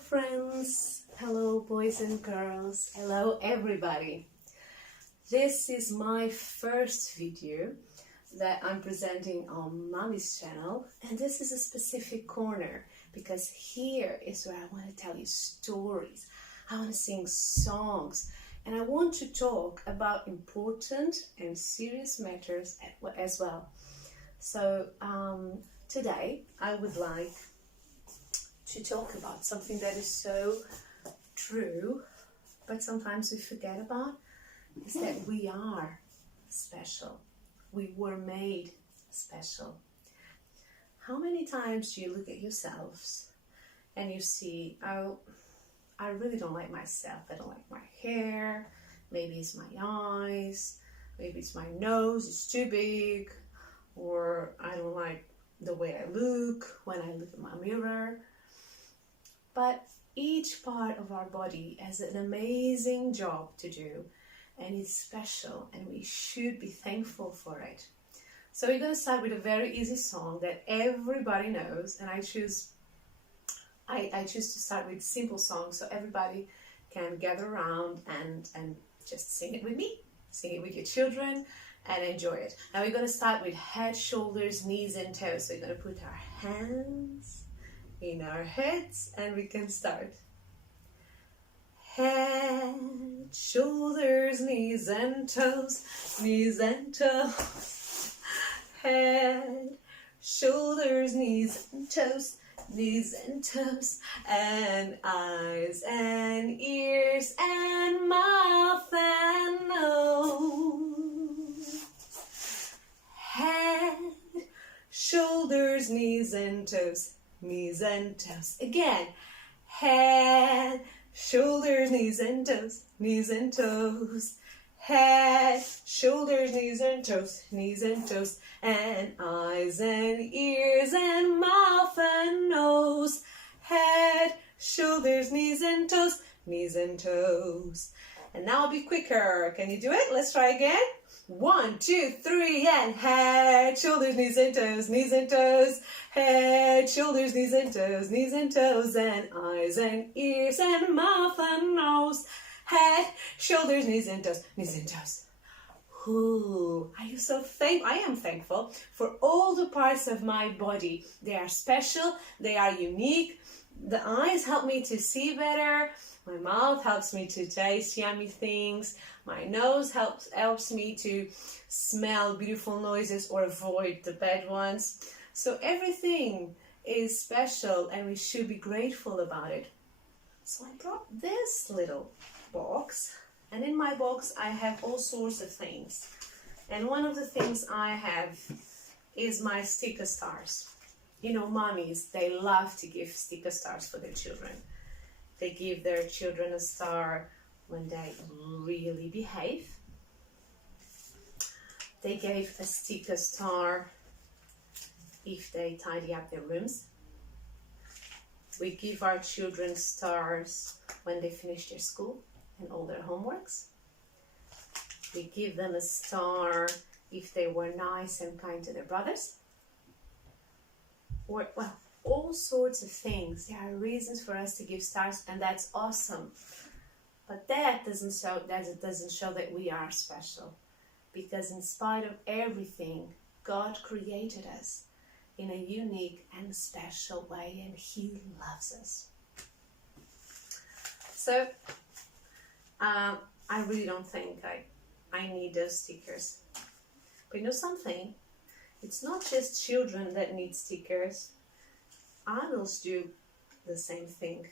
friends, hello boys and girls, hello everybody. This is my first video that I'm presenting on Mommy's channel, and this is a specific corner because here is where I want to tell you stories. I want to sing songs, and I want to talk about important and serious matters as well. So today I would like to talk about something that is so true, but sometimes we forget about, is that we are special. We were made special. How many times do you look at yourselves and you see, oh, I really don't like myself. I don't like my hair. Maybe it's my eyes. Maybe it's my nose. It's too big. Or I don't like the way I look when I look in my mirror. But each part of our body has an amazing job to do, and it's special, and we should be thankful for it. So we're going to start with a very easy song that everybody knows, and I choose to start with simple songs so everybody can gather around and just sing it with me, sing it with your children, and enjoy it. Now we're going to start with head, shoulders, knees, and toes. So we're going to put our hands in our heads, and we can start. Head, shoulders, knees and toes, knees and toes. Head, shoulders, knees and toes, knees and toes, and eyes and ears and mouth and nose. Head, shoulders, knees and toes, knees and toes. Again, head, shoulders, knees and toes, knees and toes. Head, shoulders, knees and toes, knees and toes. And eyes and ears and mouth and nose. Head, shoulders, knees and toes, knees and toes. And now I'll be quicker. Can you do it? Let's try again. 1, 2, 3, and head, shoulders, knees and toes, knees and toes. Head, shoulders, knees and toes, knees and toes. And eyes and ears and mouth and nose. Head, shoulders, knees and toes, knees and toes. Ooh, are you so thankful? I am thankful for all the parts of my body. They are special, they are unique. The eyes help me to see better. My mouth helps me to taste yummy things. My nose helps me to smell beautiful noises or avoid the bad ones. So everything is special, and we should be grateful about it. So I brought this little box, and in my box I have all sorts of things. And one of the things I have is my sticker stars. You know, mommies, they love to give sticker stars for their children. They give their children a star when they really behave. They gave a sticker star if they tidy up their rooms. We give our children stars when they finish their school and all their homeworks. We give them a star if they were nice and kind to their brothers. Or, well, all sorts of things. There are reasons for us to give stars, and that's awesome. But that doesn't show that we are special, because in spite of everything, God created us in a unique and special way, and He loves us. So I really don't think I need those stickers. But you know something? It's not just children that need stickers. Adults do the same thing,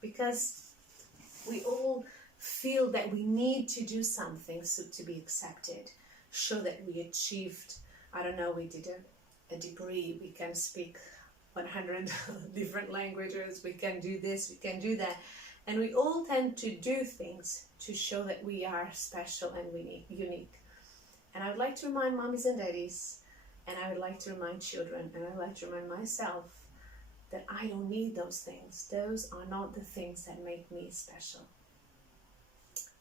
because we all feel that we need to do something to be accepted, show that we achieved, I don't know, we did a degree, we can speak 100 different languages, we can do this, we can do that, and we all tend to do things to show that we are special and unique. And I would like to remind mommies and daddies, and I would like to remind children, and I would like to remind myself that I don't need those things. Those are not the things that make me special.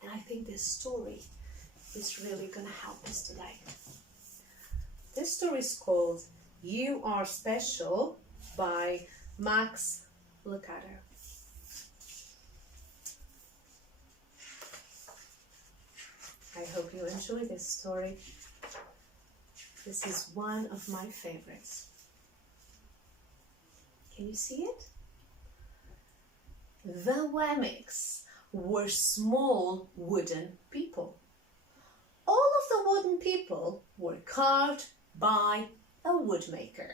And I think this story is really going to help us today. This story is called You Are Special by Max Lucado. I hope you enjoy this story. This is one of my favorites. Can you see it? The Wemmicks were small wooden people. All of the wooden people were carved by a woodmaker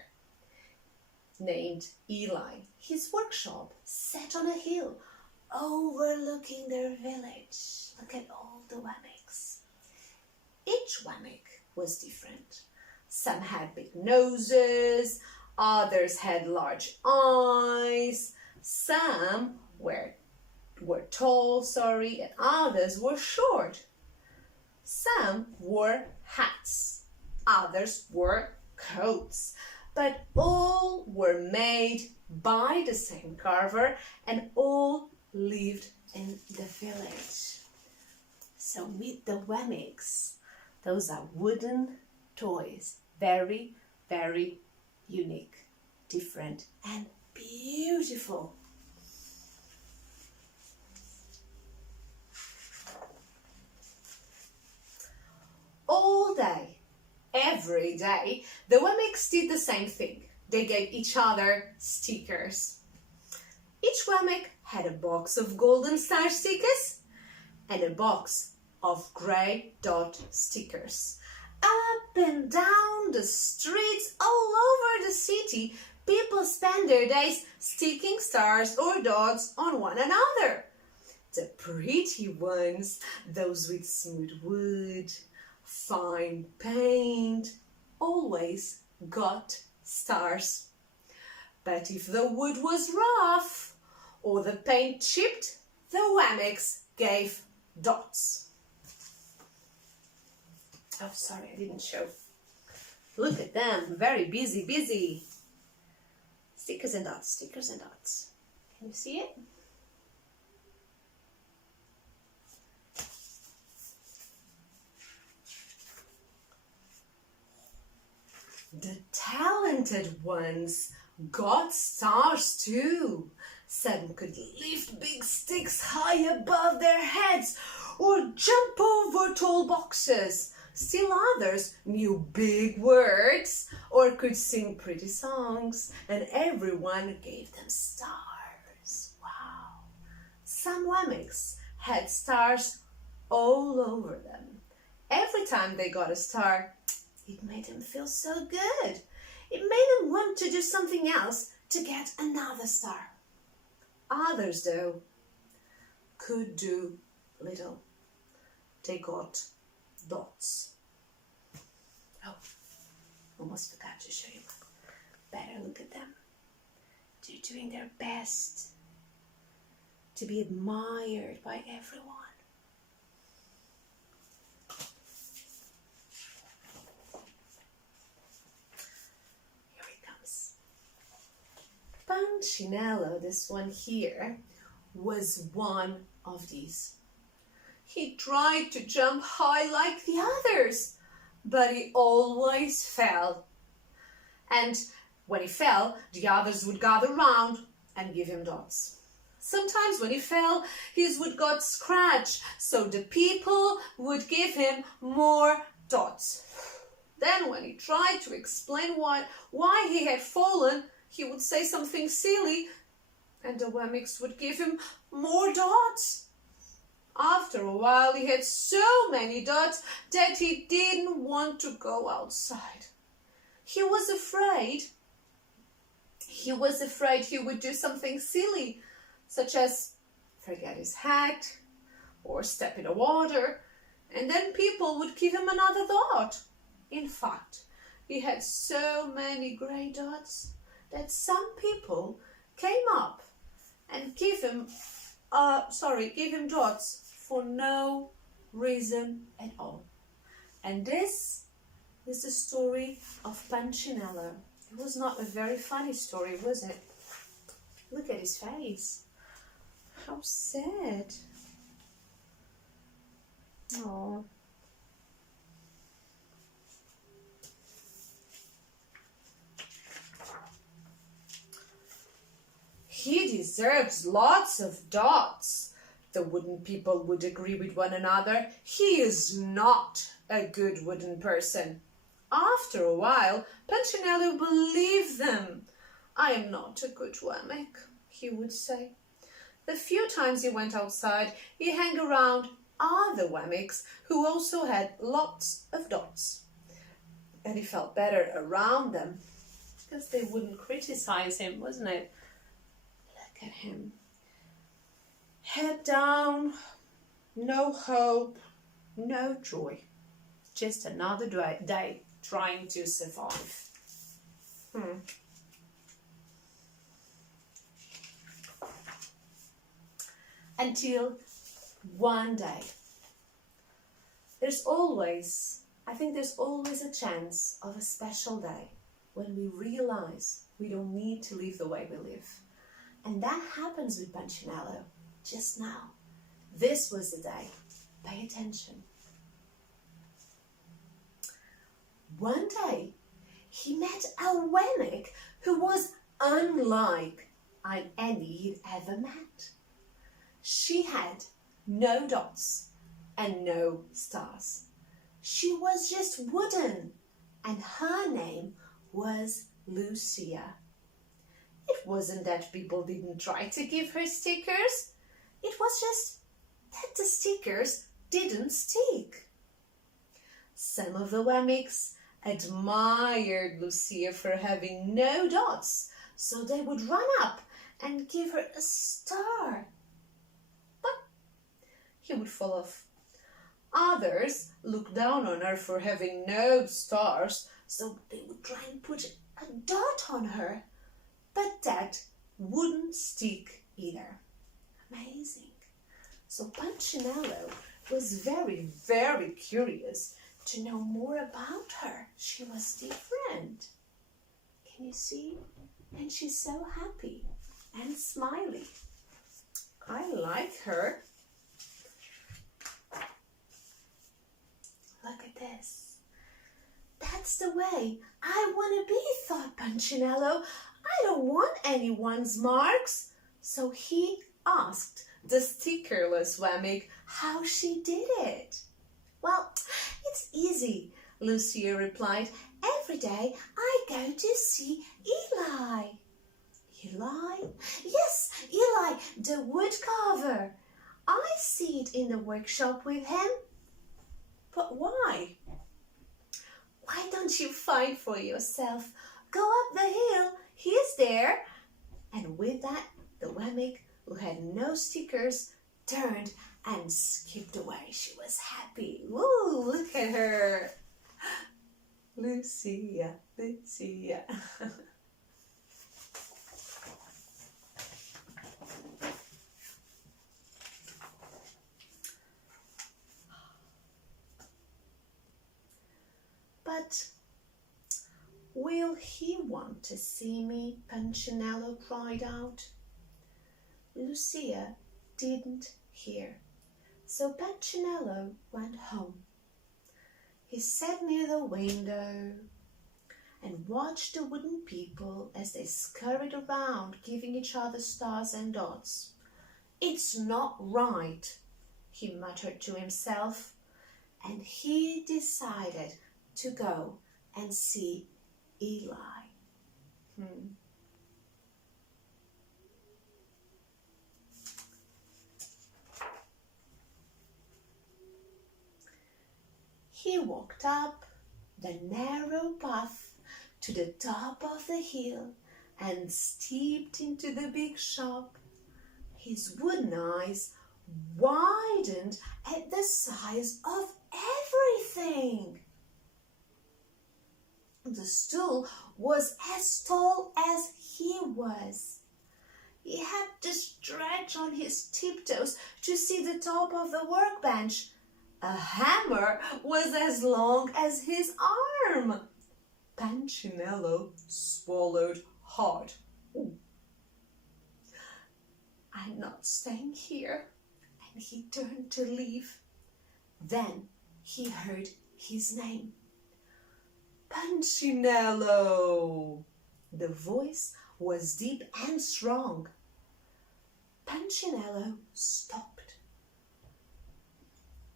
named Eli. His workshop sat on a hill overlooking their village. Look at all the Wemmicks. Each Wemmick was different. Some had big noses, others had large eyes, some were tall, and others were short. Some wore hats, others wore coats, but all were made by the same carver and all lived in the village. So meet the Wemmicks. Those are wooden toys, very, very unique, different and beautiful. All day, every day, the Wemmicks did the same thing. They gave each other stickers. Each Wemmick had a box of golden star stickers and a box of grey dot stickers. Up and down the streets all over the city, people spend their days sticking stars or dots on one another. The pretty ones, those with smooth wood, fine paint, always got stars. But if the wood was rough or the paint chipped, the Wemmicks gave dots. Oh, sorry, I didn't show. Look at them, very busy. Stickers and dots, stickers and dots. Can you see it? The talented ones got stars too. Some could lift big sticks high above their heads or jump over tall boxes. Still others knew big words or could sing pretty songs, and everyone gave them stars. Wow! Some Wemmicks had stars all over them. Every time they got a star, it made them feel so good. It made them want to do something else to get another star. Others, though, could do little. They got dots. Oh, almost forgot to show you. Better look at them. They're doing their best to be admired by everyone. Here it comes. Punchinello, this one here, was one of these. He tried to jump high like the others, but he always fell. And when he fell, the others would gather round and give him dots. Sometimes when he fell, his wood got scratched, so the people would give him more dots. Then when he tried to explain why he had fallen, he would say something silly, and the Wemmicks would give him more dots. After a while, he had so many dots that he didn't want to go outside. He was afraid he would do something silly, such as forget his hat or step in the water, and then people would give him another dot. In fact, he had so many grey dots that some people came up and gave him dots for no reason at all. And this is the story of Punchinello. It was not a very funny story, was it? Look at his face. How sad. Oh. He deserves lots of dots. The wooden people would agree with one another. He is not a good wooden person. After a while, Punchinello believed them. I am not a good Wemmick, he would say. The few times he went outside, he hung around other Wemmicks who also had lots of dots. And he felt better around them because they wouldn't criticize him, wasn't it? Look at him. Head down, no hope, no joy. Just another day trying to survive. Until one day. I think there's always a chance of a special day when we realize we don't need to live the way we live. And that happens with Punchinello just now. This was the day. Pay attention. One day, he met a Wemmick who was unlike any he'd ever met. She had no dots and no stars. She was just wooden, and her name was Lucia. It wasn't that people didn't try to give her stickers. It was just that the stickers didn't stick. Some of the Wemmicks admired Lucia for having no dots, so they would run up and give her a star. But he would fall off. Others looked down on her for having no stars, so they would try and put a dot on her. But that wouldn't stick either. Amazing. So Punchinello was very, very curious to know more about her. She was different. Can you see? And she's so happy and smiley. I like her. Look at this. That's the way I want to be, thought Punchinello. I don't want anyone's marks. So he asked the stickerless Wemmick how she did it. Well, it's easy, Lucia replied. Every day I go to see Eli. Eli? Yes, Eli, the wood carver. I see it in the workshop with him. But why? Why don't you find for yourself? Go up the hill, he's there. And with that, the Wemmick, who had no stickers, turned and skipped away. She was happy. Woo, look at her. Lucia, Lucia. But will he want to see me? Punchinello cried out. Lucia didn't hear, so Punchinello went home. He sat near the window and watched the wooden people as they scurried around, giving each other stars and dots. It's not right, he muttered to himself, and he decided to go and see Eli. He walked up the narrow path to the top of the hill and stepped into the big shop. His wooden eyes widened at the size of everything. The stool was as tall as he was. He had to stretch on his tiptoes to see the top of the workbench. A hammer was as long as his arm. Punchinello swallowed hard. Ooh. I'm not staying here. And he turned to leave. Then he heard his name. Punchinello! The voice was deep and strong. Punchinello stopped.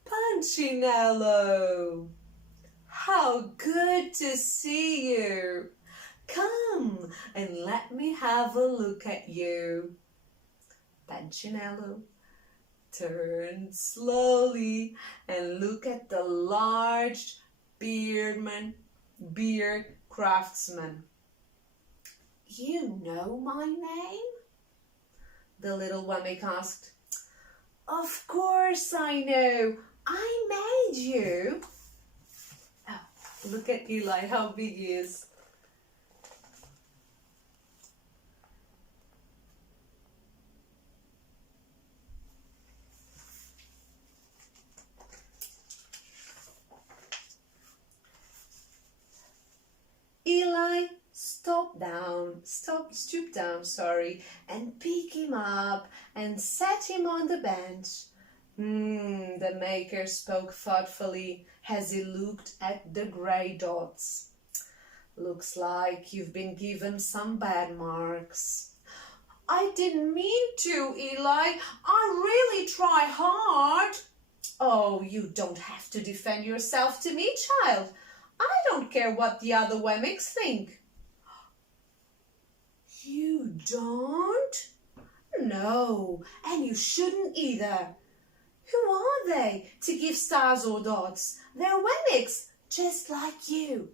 Punchinello, how good to see you. Come and let me have a look at you. Punchinello turned slowly and looked at the large beard craftsman. You know my name? The little Wemmick asked. Of course I know. I made you. Oh, look at Eli, how big he is. Eli stooped down, and picked him up and sat him on the bench. The maker spoke thoughtfully as he looked at the grey dots. Looks like you've been given some bad marks. I didn't mean to, Eli. I really try hard. Oh, you don't have to defend yourself to me, child. I don't care what the other Wemmicks think. You don't? No, and you shouldn't either. Who are they to give stars or dots? They're Wemmicks, just like you.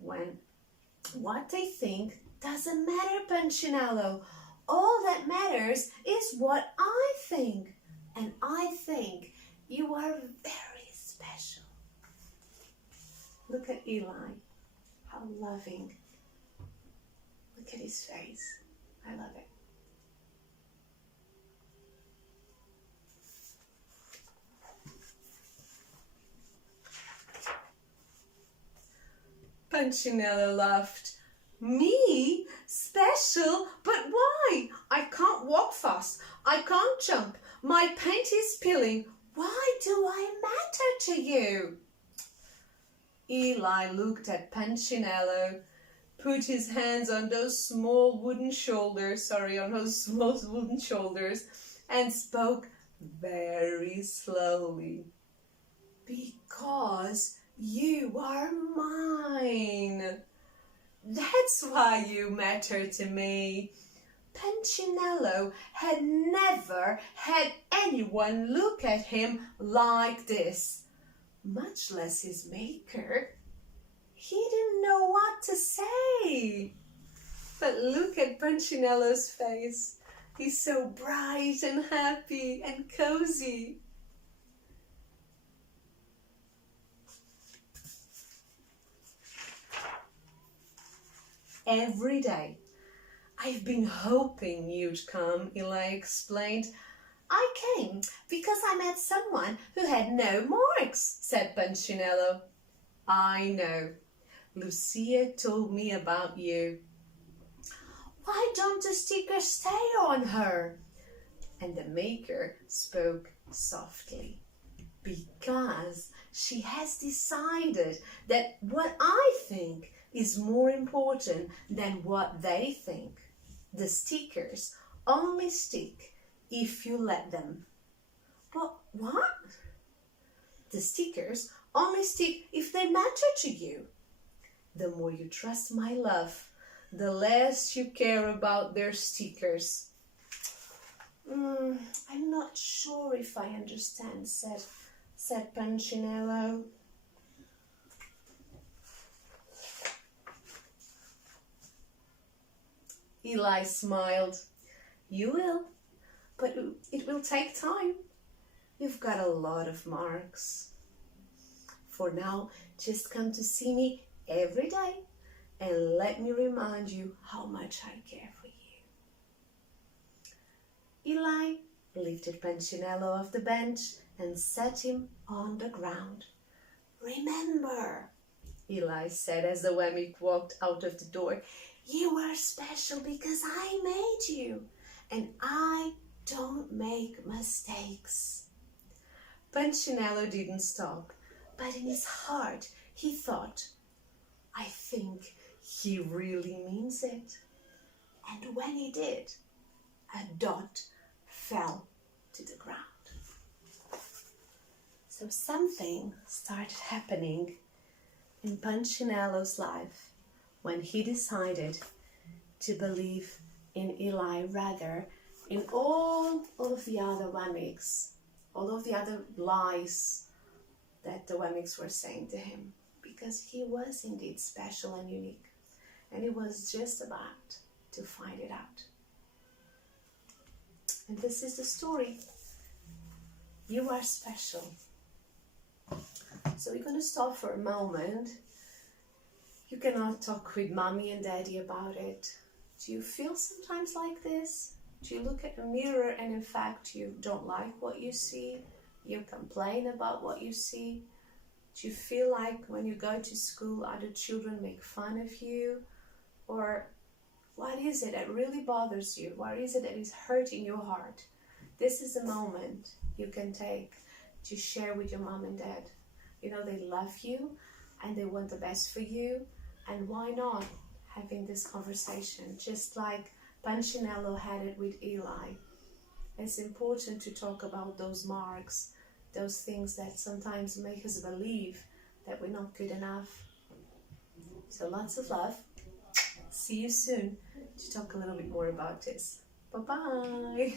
What they think doesn't matter, Punchinello. All that matters is what I think. And I think you are very special. Look at Eli. How loving. Look at his face. I love it. Punchinello laughed. Me? Special? But why? I can't walk fast. I can't jump. My paint is peeling. Why do I matter to you? Eli looked at Punchinello, put his hands on those small wooden shoulders, and spoke very slowly. Because you are mine. That's why you matter to me. Punchinello had never had anyone look at him like this, much less his maker. He didn't know what to say. But look at Punchinello's face. He's so bright and happy and cozy. Every day, I've been hoping you'd come, Eli explained. I came because I met someone who had no marks, said Punchinello. I know. Lucia told me about you. Why don't the stickers stay on her? And the maker spoke softly. Because she has decided that what I think is more important than what they think. The stickers only stick if you let them. But what? The stickers only stick if they matter to you. The more you trust my love, the less you care about their stickers. I'm not sure if I understand, said Punchinello. Eli smiled. You will, but it will take time. You've got a lot of marks. For now, just come to see me every day and let me remind you how much I care for you. Eli lifted Punchinello off the bench and set him on the ground. Remember, Eli said as the Wemmick walked out of the door, you are special because I made you, and I don't make mistakes. Punchinello didn't stop, but in his heart he thought, I think he really means it. And when he did, a dot fell to the ground. So something started happening in Punchinello's life when he decided to believe in Eli rather in all of the other Wemmicks, all of the other lies that the Wemmicks were saying to him, because he was indeed special and unique, and he was just about to find it out. And this is the story. You are special. So we're going to stop for a moment. You cannot talk with mommy and daddy about it. Do you feel sometimes like this? Do you look at the mirror and in fact you don't like what you see? You complain about what you see? Do you feel like when you go to school other children make fun of you? Or what is it that really bothers you? What is it that is hurting your heart? This is a moment you can take to share with your mom and dad. You know, they love you and they want the best for you. And why not having this conversation? Just like Punchinello had it with Eli. It's important to talk about those marks, those things that sometimes make us believe that we're not good enough. So lots of love. See you soon to talk a little bit more about this. Bye-bye.